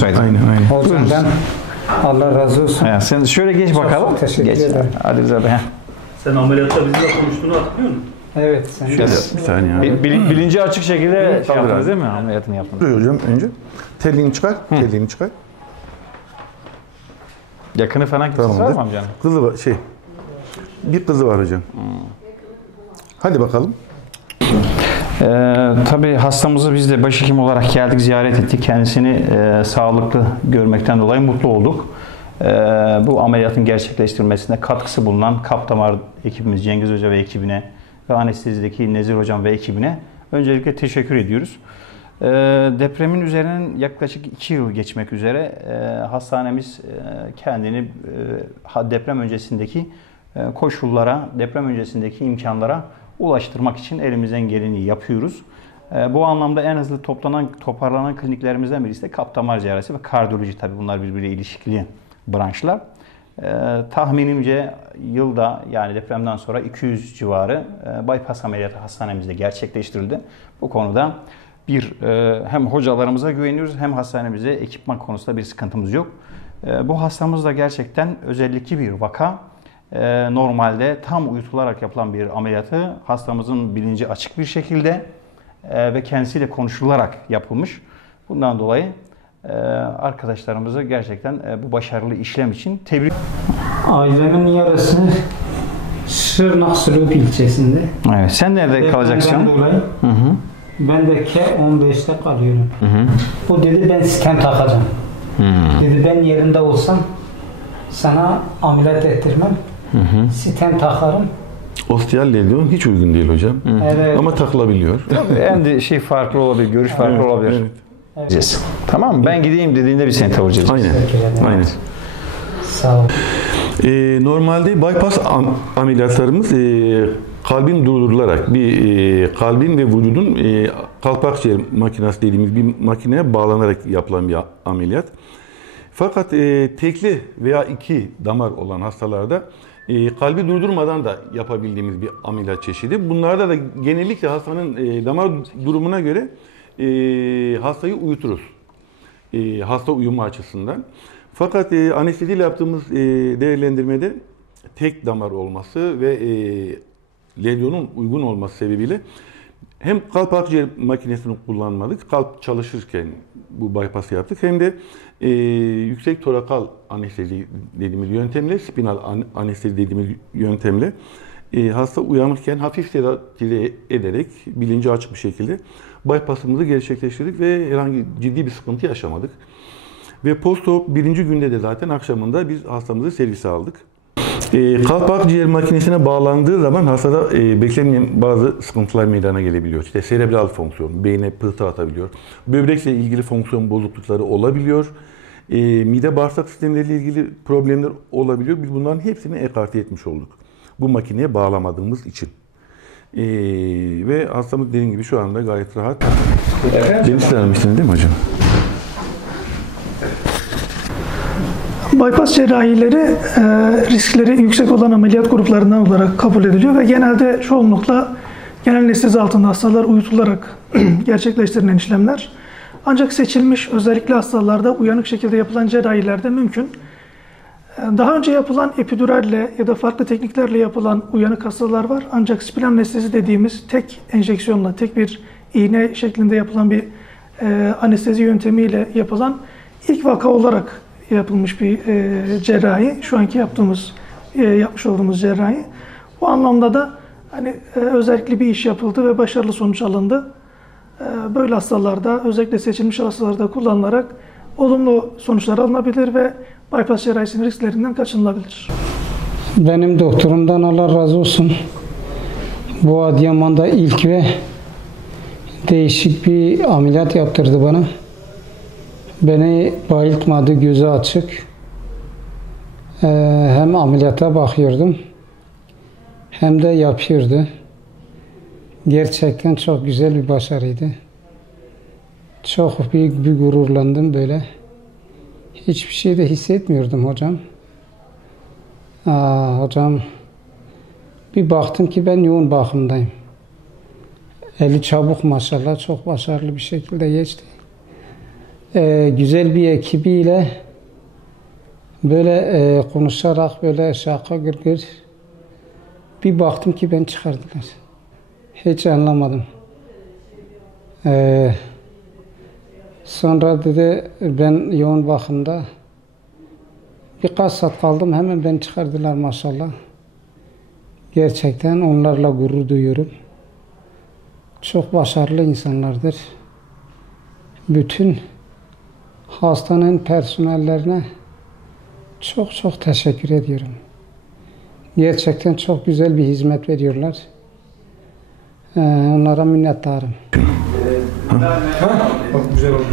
olsaydı. Aynen. Hocamdan Allah razı olsun. Evet, sen şöyle geç bakalım. Teşekkür Geç. ederim. Hadi Rıza Bey. Sen ameliyatta bizimle konuştuğunu hatırlıyor musun? Evet. Sen Bir saniye abi. Bilinci açık şekilde şey yaptınız abi. değil mi? Ameliyatını yaptınız. Duruyor hocam önce. Telliğini çıkar. Telliğini çıkar. Yakını falan kimsesi var Tamamdır. mı amcanın? Kızı var, bir kızı var hocam. Hadi bakalım. Tabii hastamızı biz de başhekim olarak geldik, ziyaret ettik. Kendisini sağlıklı görmekten dolayı mutlu olduk. Bu ameliyatın gerçekleştirilmesinde katkısı bulunan Kapdamar ekibimiz, Cengiz Hoca ve ekibine ve anestezideki Nezir Hocam ve ekibine öncelikle teşekkür ediyoruz. Depremin üzerinden yaklaşık 2 yıl geçmek üzere hastanemiz kendini deprem öncesindeki koşullara, deprem öncesindeki imkanlara ulaştırmak için elimizden geleni yapıyoruz. Bu anlamda en hızlı toparlanan kliniklerimizden birisi de kalp damar cerrahisi ve kardiyoloji. Tabii bunlar birbiriyle ilişkili branşlar. Tahminimce yılda, yani depremden sonra 200 civarı bypass ameliyatı hastanemizde gerçekleştirildi. Bu konuda hem hocalarımıza güveniyoruz hem hastanemize ekipman konusunda bir sıkıntımız yok. Bu hastamız da gerçekten özellikli bir vaka. Normalde tam uyutularak yapılan bir ameliyatı hastamızın bilinci açık bir şekilde ve kendisiyle konuşularak yapılmış. Bundan dolayı arkadaşlarımızı gerçekten bu başarılı işlem için tebrik. Ailemin yarısı Şırnak Sülük ilçesinde. Evet. Sen nerede kalacaksın? Ben de K15'te kalıyorum. O dedi ben stent takacağım. Dedi ben yerinde olsam sana ameliyat ettirmem. Stent takarım. Osteal lediyon hiç uygun değil hocam. Evet. Ama takılabiliyor. En de farklı olabilir, görüş farklı olabilir. Evet. Tamam mı? Ben gideyim dediğinde bir seni tavırcayız. Aynen. Sağ ol. Normalde bypass ameliyatlarımız kalbin durdurularak kalbin ve vücudun kalp akciğer makinesi dediğimiz bir makineye bağlanarak yapılan bir ameliyat. Fakat tekli veya 2 damar olan hastalarda kalbi durdurmadan da yapabildiğimiz bir ameliyat çeşidi. Bunlarda da genellikle hastanın damar durumuna göre hastayı uyuturuz. Hasta uyumu açısından. Fakat anesteziyle yaptığımız değerlendirmede tek damar olması ve ledyonun uygun olması sebebiyle hem kalp akciğer makinesini kullanmadık, kalp çalışırken bu bypass'ı yaptık, hem de yüksek torakal anestezi dediğimiz yöntemle, spinal anestezi dediğimiz yöntemle hasta uyanırken hafif sedatize ederek bilinci açık bir şekilde bypass'ımızı gerçekleştirdik ve herhangi ciddi bir sıkıntı yaşamadık. Ve post-op 1. günde de zaten akşamında biz hastamızı servise aldık. Kalp akciğer makinesine bağlandığı zaman hastada beklenmeyen bazı sıkıntılar meydana gelebiliyor. İşte serebral fonksiyon, beyne pıhtı atabiliyor. Böbrekle ilgili fonksiyon bozuklukları olabiliyor. Mide bağırsak sistemleriyle ilgili problemler olabiliyor. Biz bunların hepsini ekarte etmiş olduk. Bu makineye bağlamadığımız için. Ve hastamız dediğim gibi şu anda gayet rahat. Beni çağırmıştın değil mi hocam? Bypass cerrahileri riskleri yüksek olan ameliyat gruplarından olarak kabul ediliyor ve genelde çoğunlukla genel anestezi altında hastalar uyutularak gerçekleştirilen işlemler. Ancak seçilmiş özellikle hastalarda uyanık şekilde yapılan cerrahilerde mümkün. Daha önce yapılan epiduralle ya da farklı tekniklerle yapılan uyanık hastalar var. Ancak spinal anestezi dediğimiz tek enjeksiyonla, tek bir iğne şeklinde yapılan bir anestezi yöntemiyle yapılan ilk vaka olarak yapılmış bir cerrahi. Şu anki yapmış olduğumuz cerrahi. Bu anlamda da hani özellikle bir iş yapıldı ve başarılı sonuç alındı. Böyle hastalarda, özellikle seçilmiş hastalarda kullanılarak olumlu sonuçlar alınabilir ve bypass cerrahisinin risklerinden kaçınılabilir. Benim doktorumdan Allah razı olsun. Bu Adıyaman'da ilk ve değişik bir ameliyat yaptırdı bana. Beni bayıltmadı, gözü açık. Hem ameliyata bakıyordum, hem de yapıyordu. Gerçekten çok güzel bir başarıydı. Çok büyük bir gururlandım böyle. Hiçbir şey de hissetmiyordum hocam. Hocam, bir baktım ki ben yoğun bakımdayım. Eli çabuk maşallah, çok başarılı bir şekilde geçti. güzel bir ekibiyle böyle konuşarak böyle şaka gırgır bir baktım ki ben çıkardılar. Hiç anlamadım. Sonra dedi ben yoğun bakımda birkaç saat kaldım, hemen beni çıkardılar maşallah. Gerçekten onlarla gurur duyuyorum. Çok başarılı insanlardır. Bütün hastanın personellerine çok teşekkür ediyorum. Gerçekten çok güzel bir hizmet veriyorlar. Onlara minnettarım. Bak güzel oldu.